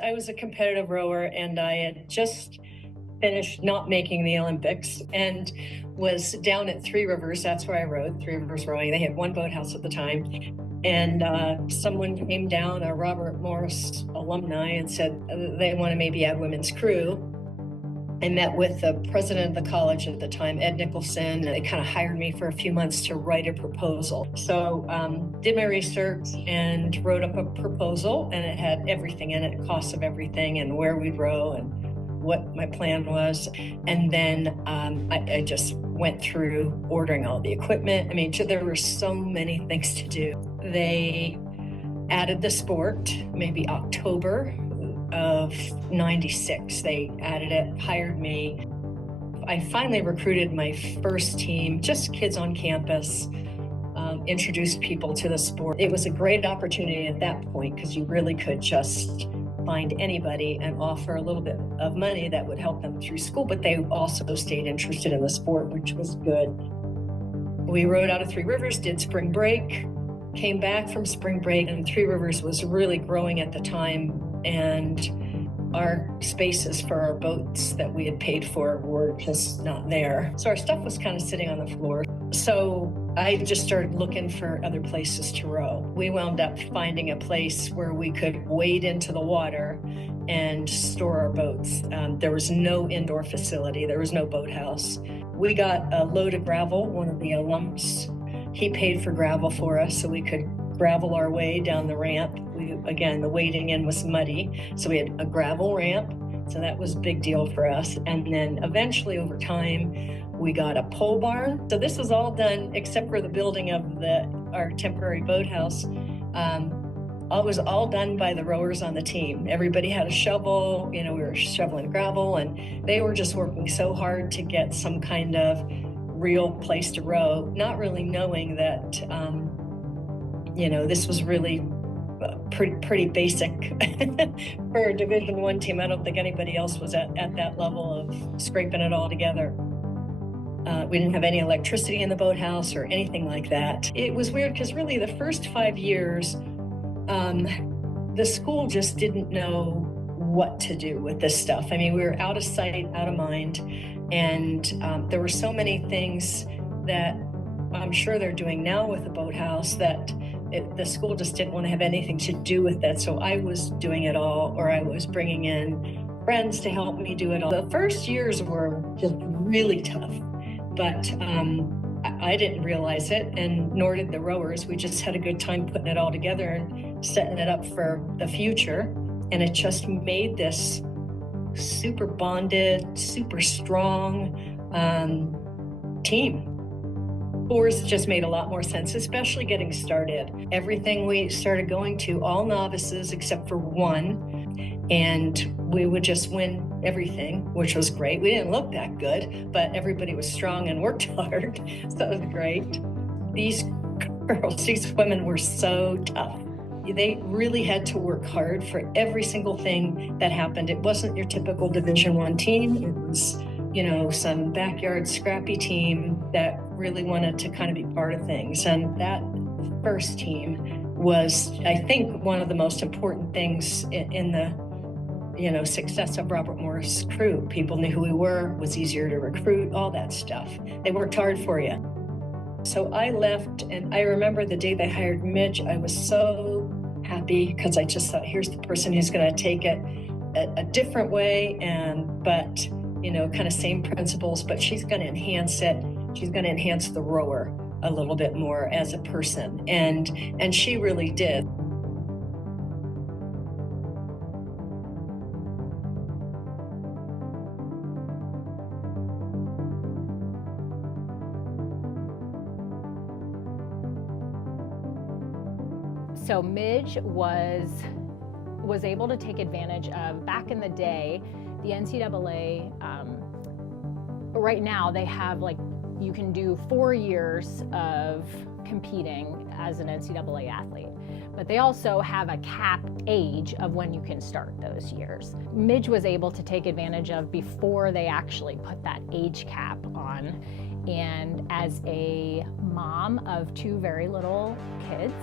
I was a competitive rower, and I had just finished not making the Olympics and was down at Three Rivers. That's where I rowed, Three Rivers Rowing. They had one boathouse at the time. And someone came down, a Robert Morris alumni, and said they want to maybe add women's crew. I met with the president of the college at the time, Ed Nicholson, and they kind of hired me for a few months to write a proposal. So did my research and wrote up a proposal, and it had everything in it, costs of everything and where we'd row and what my plan was. And then I just went through ordering all the equipment. I mean, there were so many things to do. They added the sport, maybe October of '96. They added it, hired me. I finally recruited my first team, just kids on campus, introduced people to the sport. It was a great opportunity at that point because you really could just find anybody and offer a little bit of money that would help them through school, but they also stayed interested in the sport, which was good. We rowed out of Three Rivers, did spring break, came back from spring break, and Three Rivers was really growing at the time, and our spaces for our boats that we had paid for were just not there. So our stuff was kind of sitting on the floor. So I just started looking for other places to row. We wound up finding a place where we could wade into the water and store our boats. There was no indoor facility. There was no boathouse. We got a load of gravel, one of the alums. He paid for gravel for us so we could gravel our way down the ramp. Again, the wading in was muddy, so we had a gravel ramp. So that was a big deal for us. And then eventually over time, we got a pole barn. So this was all done except for the building of our temporary boathouse. It was all done by the rowers on the team. Everybody had a shovel, we were shoveling gravel, and they were just working so hard to get some kind of real place to row, not really knowing that, this was really pretty basic for a Division I team. I don't think anybody else was at that level of scraping it all together. We didn't have any electricity in the boathouse or anything like that. It was weird because really the first 5 years, the school just didn't know what to do with this stuff. I mean, we were out of sight, out of mind, and there were so many things that I'm sure they're doing now with the boathouse that the school just didn't want to have anything to do with that. So I was doing it all, or I was bringing in friends to help me do it all. The first years were just really tough, but I didn't realize it, and nor did the rowers. We just had a good time putting it all together and setting it up for the future. And it just made this super bonded, super strong team. Fours just made a lot more sense, especially getting started. Everything we started going to, all novices except for one, and we would just win everything, which was great. We didn't look that good, but everybody was strong and worked hard, so it was great. These girls, these women were so tough. They really had to work hard for every single thing that happened. It wasn't your typical Division I team. It was, some backyard scrappy team that really wanted to kind of be part of things. And that first team was, I think, one of the most important things in the success of Robert Morris crew. People knew who we were, was easier to recruit, all that stuff. They worked hard for you. So I left, and I remember the day they hired Midge, I was so happy because I just thought, here's the person who's going to take it a different way, but kind of same principles, but she's going to enhance it. She's going to enhance the rower a little bit more as a person, and she really did. So Midge was able to take advantage of, back in the day, the NCAA, right now they have you can do 4 years of competing as an NCAA athlete, but they also have a capped age of when you can start those years. Midge was able to take advantage of before they actually put that age cap on, And as a mom of two very little kids,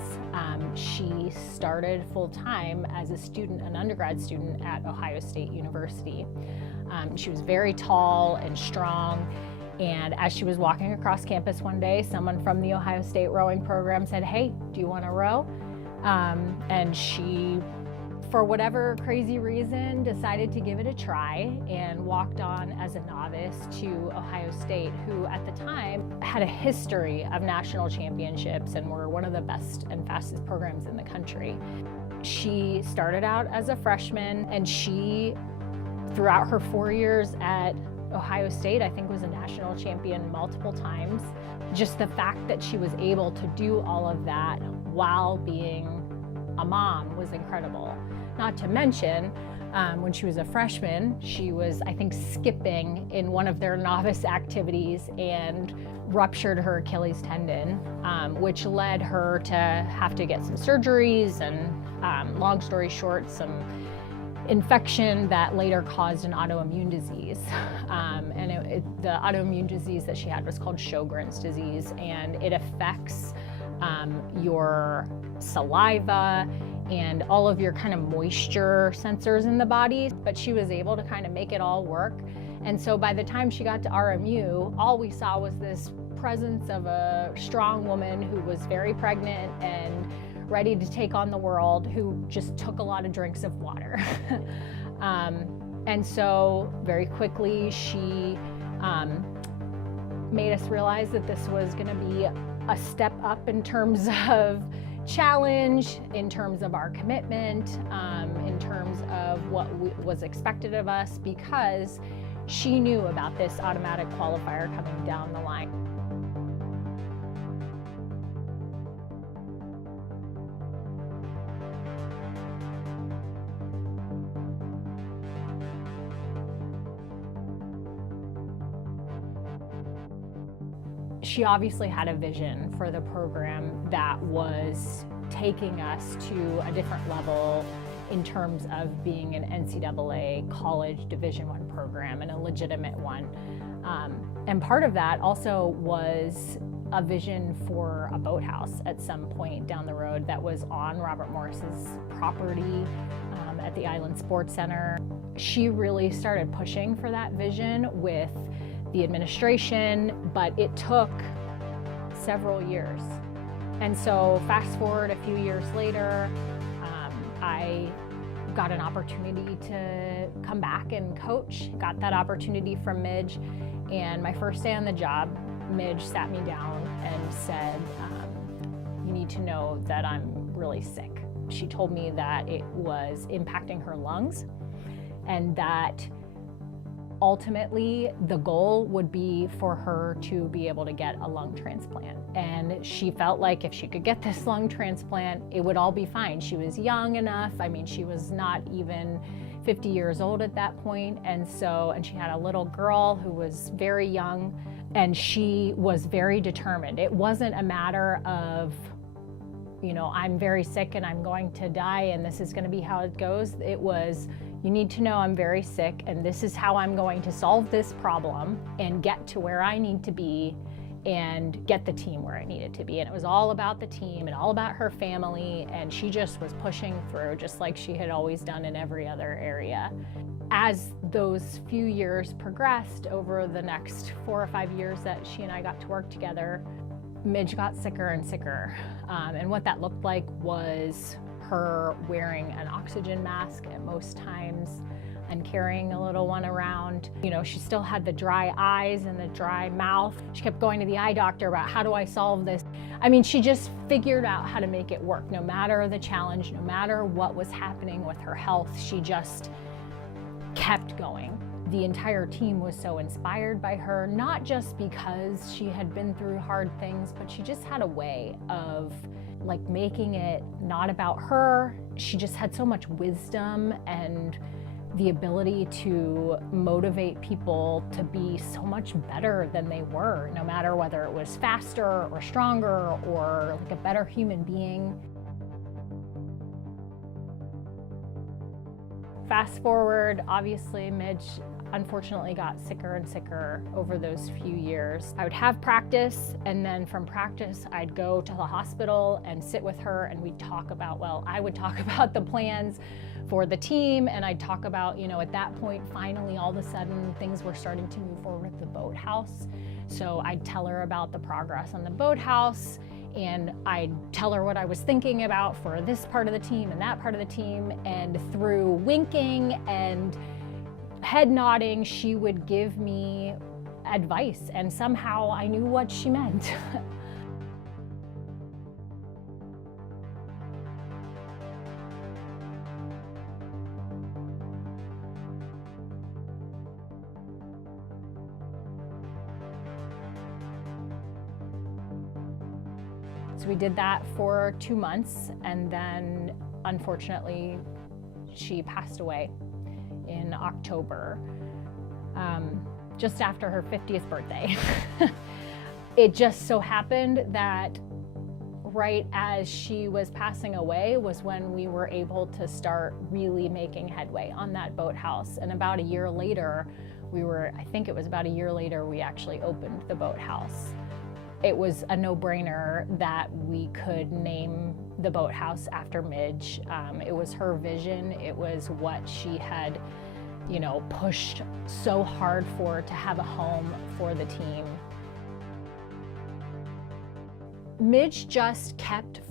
she started full-time as a student, an undergrad student at Ohio State University. She was very tall and strong. And as she was walking across campus one day, someone from the Ohio State rowing program said, "Hey, do you want to row?" And she, for whatever crazy reason, decided to give it a try and walked on as a novice to Ohio State, who at the time had a history of national championships and were one of the best and fastest programs in the country. She started out as a freshman, and she, throughout her 4 years at Ohio State, I think was a national champion multiple times. Just the fact that she was able to do all of that while being a mom was incredible. Not to mention, when she was a freshman, she was, I think, skipping in one of their novice activities and ruptured her Achilles tendon, which led her to have to get some surgeries and, long story short, some infection that later caused an autoimmune disease. The autoimmune disease that she had was called Sjogren's disease, and it affects your saliva and all of your kind of moisture sensors in the body. But she was able to kind of make it all work. And so by the time she got to RMU, all we saw was this presence of a strong woman who was very pregnant and ready to take on the world, who just took a lot of drinks of water. And so very quickly she made us realize that this was going to be a step up in terms of challenge, in terms of our commitment, in terms of what was expected of us, because she knew about this automatic qualifier coming down the line. She obviously had a vision for the program that was taking us to a different level in terms of being an NCAA college Division I program and a legitimate one. And part of that also was a vision for a boathouse at some point down the road that was on Robert Morris's property at the Island Sports Center. She really started pushing for that vision with the administration, but it took several years. And so fast forward a few years later, I got an opportunity to come back and coach. Got that opportunity from Midge, and my first day on the job, Midge sat me down and said, "You need to know that I'm really sick." She told me that it was impacting her lungs, and that ultimately the goal would be for her to be able to get a lung transplant. And she felt like if she could get this lung transplant, it would all be fine. She was young enough. I mean, she was not even 50 years old at that point. And she had a little girl who was very young, and she was very determined. It wasn't a matter of, I'm very sick and I'm going to die and this is going to be how it goes. It was, you need to know I'm very sick and this is how I'm going to solve this problem and get to where I need to be and get the team where it needed to be. And it was all about the team and all about her family, and she just was pushing through just like she had always done in every other area. As those few years progressed over the next 4 or 5 years that she and I got to work together, Midge got sicker and sicker. And what that looked like was her wearing an oxygen mask at most times and carrying a little one around. She still had the dry eyes and the dry mouth. She kept going to the eye doctor about, how do I solve this? I mean, she just figured out how to make it work. No matter the challenge, no matter what was happening with her health, she just kept going. The entire team was so inspired by her, not just because she had been through hard things, but she just had a way of making it not about her. She just had so much wisdom and the ability to motivate people to be so much better than they were, no matter whether it was faster or stronger or a better human being. Fast forward, obviously Midge unfortunately got sicker and sicker over those few years. I would have practice, and then from practice, I'd go to the hospital and sit with her, and we'd talk about, well, I would talk about the plans for the team, and I'd talk about, you know, at that point, finally, all of a sudden, things were starting to move forward with the boathouse. So I'd tell her about the progress on the boathouse, and I'd tell her what I was thinking about for this part of the team and that part of the team, and through winking and head nodding, she would give me advice, and somehow I knew what she meant. So we did that for 2 months, and then unfortunately she passed away in October, just after her 50th birthday. It just so happened that right as she was passing away was when we were able to start really making headway on that boathouse. And about a year later, I think it was about a year later, we actually opened the boathouse. It was a no-brainer that we could name the boathouse after Midge. It was her vision. It was what she had, you know, pushed so hard for, to have a home for the team. Midge just kept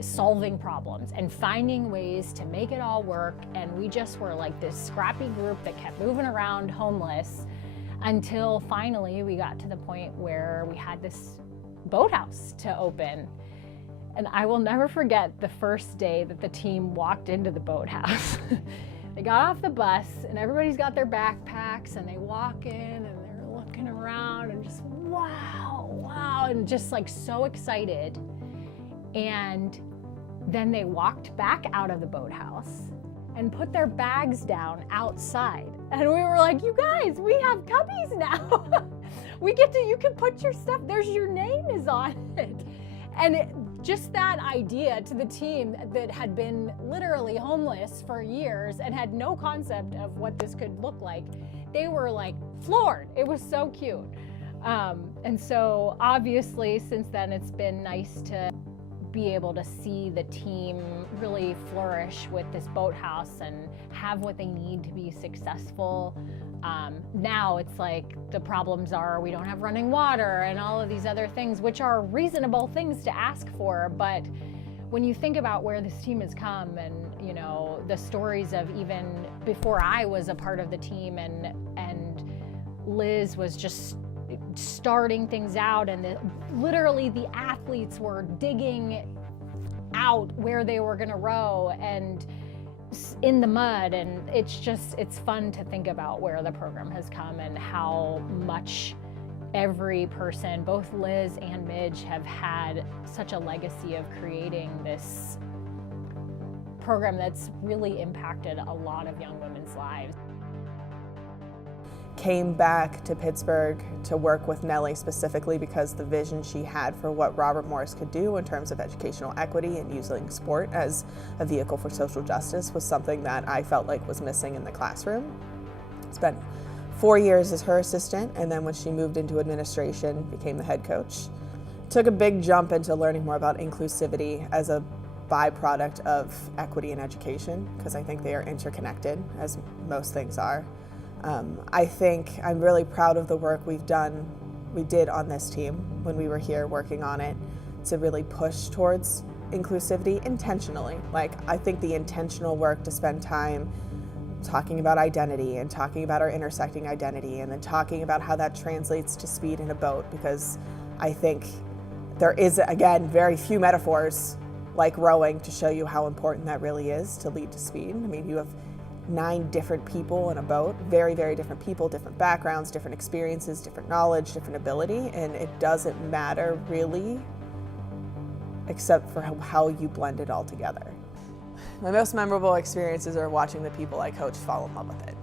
solving problems and finding ways to make it all work, and we just were like this scrappy group that kept moving around homeless until finally we got to the point where we had this boathouse to open. And I will never forget the first day that the team walked into the boathouse. They got off the bus and everybody's got their backpacks, and they walk in and they're looking around and just wow, wow, and just like so excited. And then they walked back out of the boathouse and put their bags down outside. And we were like, you guys, we have cubbies now. You can put your stuff, your name is on it. And just that idea to the team that had been literally homeless for years and had no concept of what this could look like, they were like floored. It was so cute. And so obviously since then, it's been nice to be able to see the team really flourish with this boathouse and have what they need to be successful. Now it's like the problems are we don't have running water and all of these other things, which are reasonable things to ask for. But when you think about where this team has come, and you know the stories of even before I was a part of the team, and Liz was just starting things out, and literally the athletes were digging out where they were going to row and in the mud, and it's fun to think about where the program has come and how much every person, both Liz and Midge, have had such a legacy of creating this program that's really impacted a lot of young women's lives. Came back to Pittsburgh to work with Nellie specifically because the vision she had for what Robert Morris could do in terms of educational equity and using sport as a vehicle for social justice was something that I felt like was missing in the classroom. Spent 4 years as her assistant, and then when she moved into administration, became the head coach. Took a big jump into learning more about inclusivity as a byproduct of equity in education, because I think they are interconnected, as most things are. I think I'm really proud of the work we did on this team when we were here working on it, to really push towards inclusivity intentionally. Like, I think the intentional work to spend time talking about identity and talking about our intersecting identity, and then talking about how that translates to speed in a boat, because I think there is, again, very few metaphors like rowing to show you how important that really is to lead to speed. I mean, you have 9 different people in a boat, very, very different people, different backgrounds, different experiences, different knowledge, different ability, and it doesn't matter really, except for how you blend it all together. My most memorable experiences are watching the people I coach fall in love with it.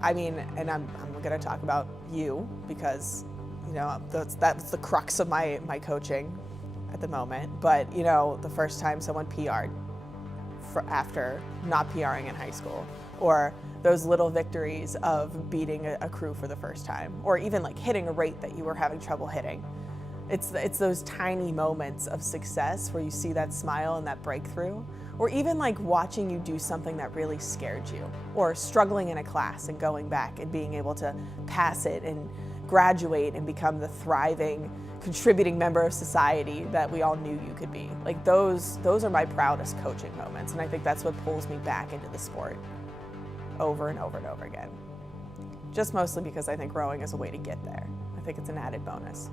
I mean, and I'm gonna talk about you because, you know, that's the crux of my coaching at the moment. But, you know, the first time someone PR'd after not PRing in high school, or those little victories of beating a crew for the first time, or even like hitting a rate that you were having trouble hitting. It's those tiny moments of success where you see that smile and that breakthrough, or even like watching you do something that really scared you, or struggling in a class and going back and being able to pass it and graduate and become the thriving, contributing member of society that we all knew you could be. Like those are my proudest coaching moments, and I think that's what pulls me back into the sport over and over and over again. Just mostly because I think rowing is a way to get there. I think it's an added bonus.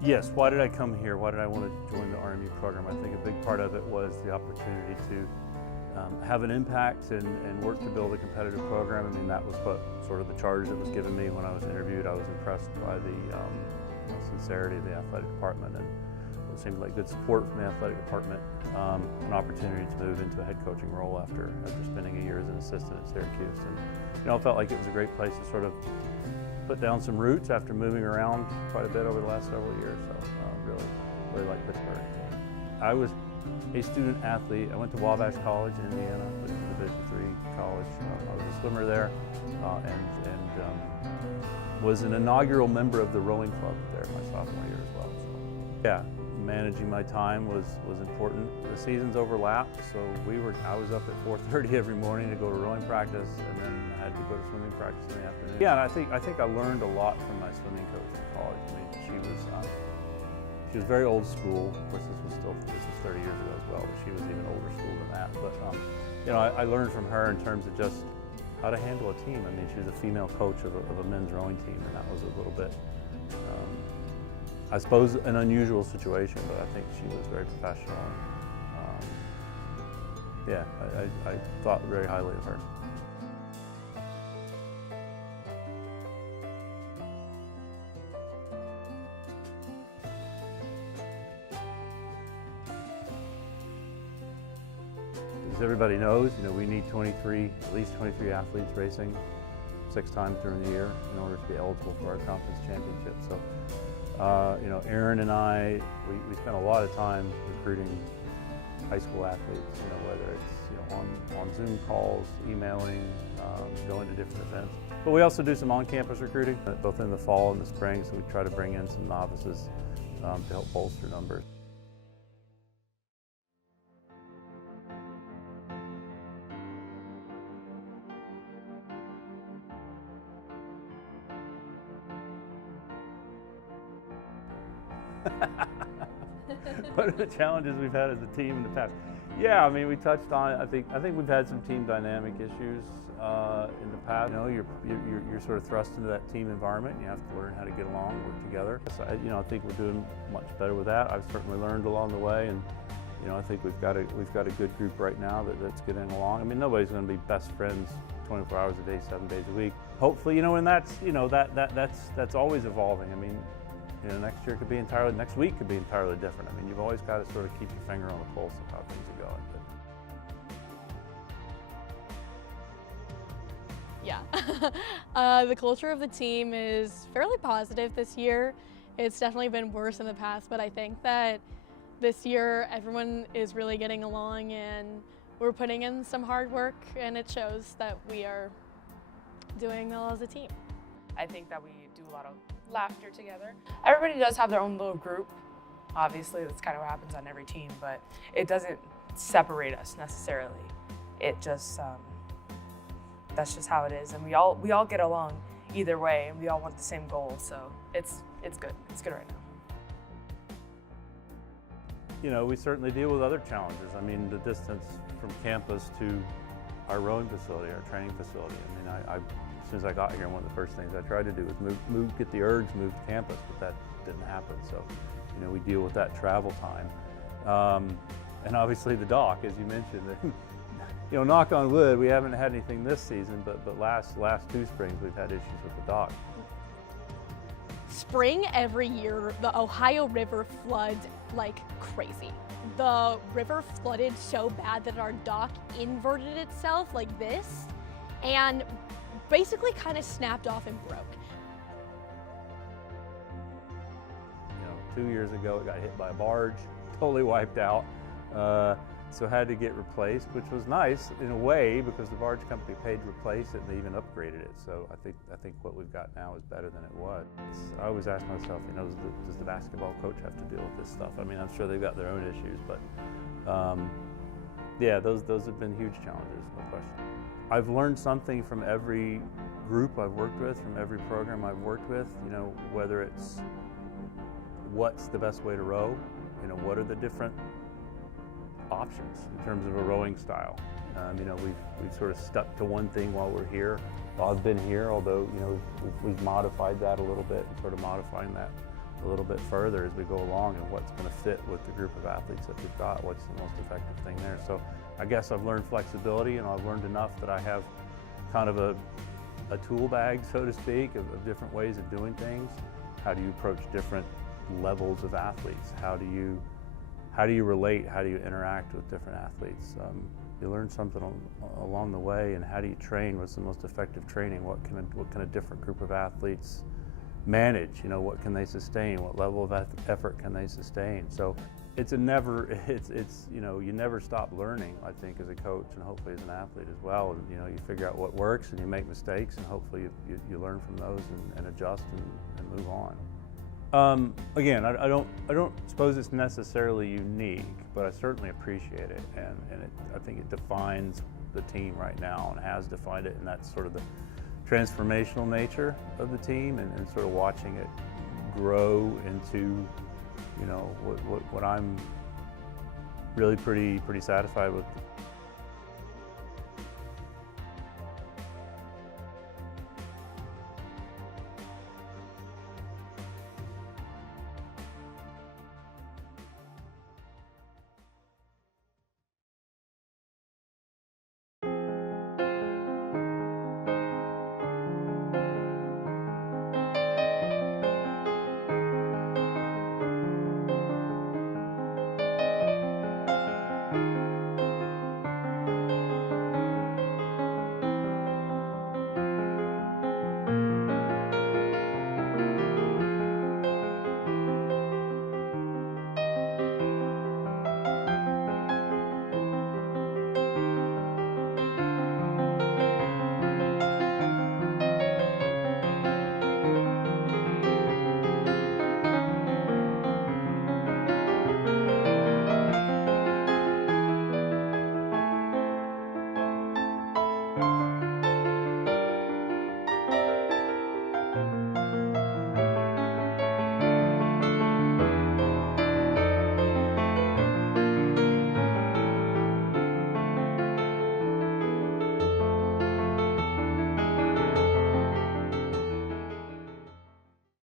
Yes, why did I come here? Why did I want to join the RMU program? I think a big part of it was the opportunity to have an impact and work to build a competitive program. I mean, that was what sort of the charge that was given me when I was interviewed. I was impressed by the sincerity of the athletic department, and it seemed like good support from the athletic department. An opportunity to move into a head coaching role after spending a year as an assistant at Syracuse, and I felt like it was a great place to sort of put down some roots after moving around quite a bit over the last several years. So really like Pittsburgh. I was a student athlete. I went to Wabash College in Indiana, which is a Division III college. I was a swimmer there, and was an inaugural member of the rowing club there my sophomore year as well. So yeah, managing my time was important. The seasons overlapped, so I was up at 4:30 every morning to go to rowing practice, and then I had to go to swimming practice in the afternoon. Yeah, and I think I learned a lot from my swimming coach in college. I mean, she was very old school. Of course, this was 30 years ago as well, but she was even older school than that. But I learned from her in terms of just how to handle a team. I mean, she was a female coach of a men's rowing team, and that was a little bit, I suppose, an unusual situation, but I think she was very professional. Yeah, I thought very highly of her. As everybody knows, we need at least 23 athletes racing 6 times during the year in order to be eligible for our conference championship. So, Aaron and I, we spent a lot of time recruiting high school athletes, whether it's, on Zoom calls, emailing, going to different events. But we also do some on-campus recruiting, both in the fall and the spring, so we try to bring in some novices to help bolster numbers. What are the challenges we've had as a team in the past? Yeah, I mean, we touched on. I think we've had some team dynamic issues in the past. You're sort of thrust into that team environment. And you have to learn how to get along, work together. So, I think we're doing much better with that. I've certainly learned along the way, and I think we've got a good group right now that's getting along. I mean, nobody's going to be best friends 24 hours a day, 7 days a week. Hopefully, and that's always evolving. I mean, next year could be next week could be entirely different. I mean, you've always got to sort of keep your finger on the pulse of how things are going. Yeah. The culture of the team is fairly positive this year. It's definitely been worse in the past, but I think that this year everyone is really getting along, and we're putting in some hard work, and it shows that we are doing well as a team. I think that we do a lot of laughter together. Everybody does have their own little group. Obviously, that's kind of what happens on every team, but it doesn't separate us necessarily. It just, that's just how it is. And we all get along either way, and we all want the same goal. So it's good. It's good right now. We certainly deal with other challenges. I mean, the distance from campus to our rowing facility, our training facility. I mean, as soon as I got here, one of the first things I tried to do was get the ergs moved to campus, but that didn't happen. So, we deal with that travel time. And obviously the dock, as you mentioned, you know, knock on wood, we haven't had anything this season, but last 2 springs we've had issues with the dock. Spring every year, the Ohio River floods like crazy. The river flooded so bad that our dock inverted itself like this and basically kind of snapped off and broke. You know, 2 years ago it got hit by a barge, totally wiped out. So had to get replaced, which was nice in a way because the barge company paid to replace it and they even upgraded it. So I think what we've got now is better than it was. I always ask myself, you know, does the basketball coach have to deal with this stuff? I mean, I'm sure they've got their own issues, but yeah, those have been huge challenges, no question. I've learned something from every group I've worked with, from every program I've worked with, you know, whether it's what's the best way to row, you know, what are the different options in terms of a rowing style. You know, we've sort of stuck to one thing while we're here. While I've been here, although, you know, we've modified that a little bit and sort of modifying that a little bit further as we go along and what's going to fit with the group of athletes that we've got, what's the most effective thing there. So I guess I've learned flexibility and I've learned enough that I have kind of a tool bag, so to speak, of different ways of doing things. How do you approach different levels of athletes? How do you relate? How do you interact with different athletes? You learn something along the way, and how do you train? What's the most effective training? What can a different group of athletes manage? You know, what can they sustain? What level of effort can they sustain? So it's you know, you never stop learning, I think, as a coach and hopefully as an athlete as well. And, you know, you figure out what works and you make mistakes and hopefully you learn from those and adjust and move on. Again, I don't suppose it's necessarily unique, but I certainly appreciate it, and I think it defines the team right now and has defined it, and that's sort of the transformational nature of the team and sort of watching it grow into, you know, what I'm really pretty satisfied with.